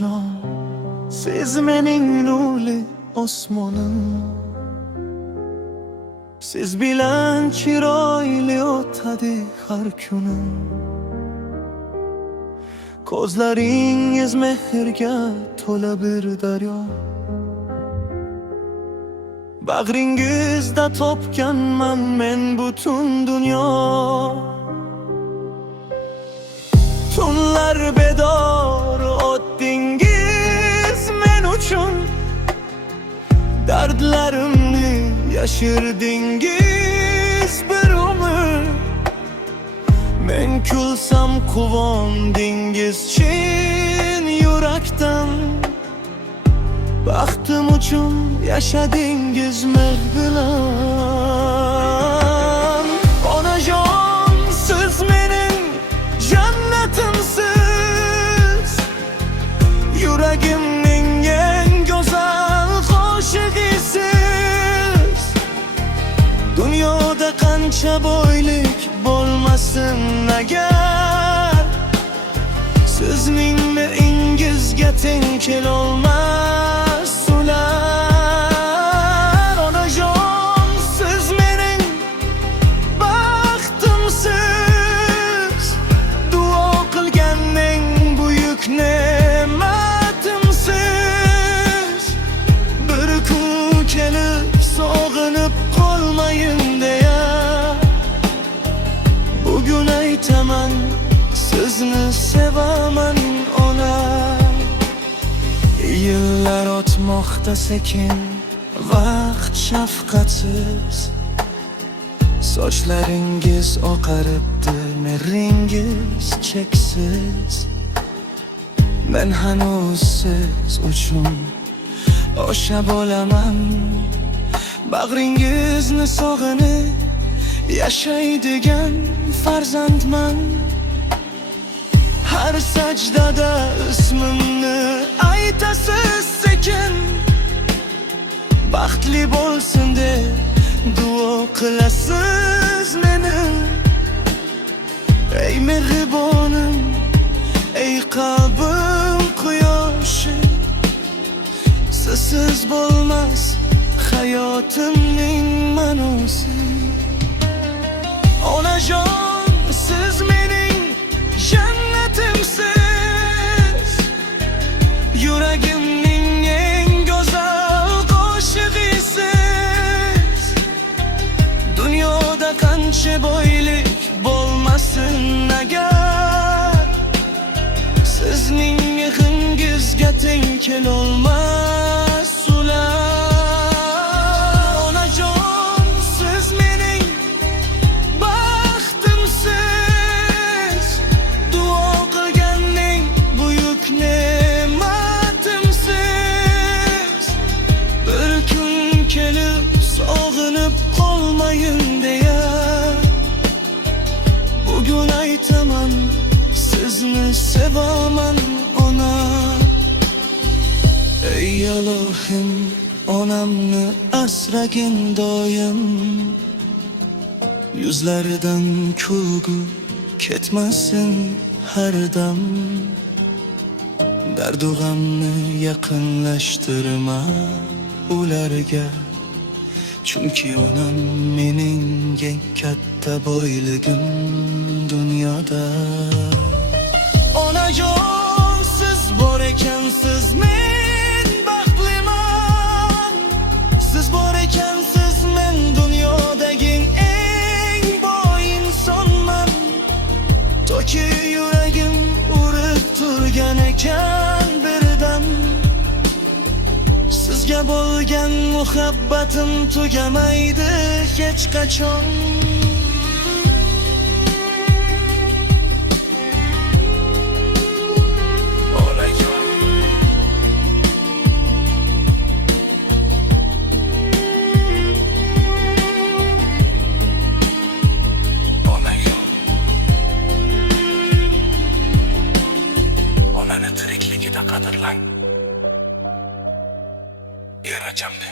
onajon, siz mening nurli osmonim. Siz bilan chiroyli o'tadi har kunim. Ko'zlaringiz mehrga to'la bir daryo. Bag'ringizda topganman men butun dunyo. Tunlar bedor o'tdingiz men uchun. Dardlarimni yashirdingiz bir umr. Men kulsam quvondingiz chin yurakdan. Baxtim uchun yashadingiz mehr bilan. Onajon, siz mening jannatimsiz. Yuragimning eng go'zal qo'shig'isiz. Dunyoda qancha boylik bo'lmasin agar, sizning meringizga teng kelolmas ular. Onajon, siz mening baxtimsiz. Duo qilganing buyuk ne'matimsiz. Bir kun kelib sog'inib qolmayin deya bugun aytaman, sizni sevaman ona. Yillar o'tmoqda sekin, vaqt shafqatsiz. Sochlaringiz oqaribdi, mehringiz cheksiz. Men hanuz siz uchun o'sha bo'laman. Bag'ringizni sog'inib yashaydigan farzandman. Har sajdada ismimni aytasiz sekin. Baxtli bo'lsin deb duo qilasiz meni. Ey mehribonim, ey qalbim quyoshi. Sizsiz bo'lmas hayotimning ma'nosi. Onajon, siz mening jannatimsiz. Yuragimning eng go'zal qo'shig'isiz. Dunyoda qancha boylik bo'lmasin agar, sizning mehringizga teng kelolmas ular. Sog'inib qolmayin deya bugun aytaman, sizni sevaman ona. Ey Elohim, onamni asragin doim. Yuzlaridan kulgu ketmasin har dam. Dardu g'amni yaqinlashtirma ularga. Chunki onam mening eng katta boyligim dunyoda. Onajon, siz bor ekansiz men baxtliman. Siz bor ekansiz men dunyodagi eng boy insonman. Toki yuragim urib turgan ekan birdan. Sizga bo'lgan muhabbatim tugamaydi hech qachon. Onani tirikligida qadrlang. Yarachamni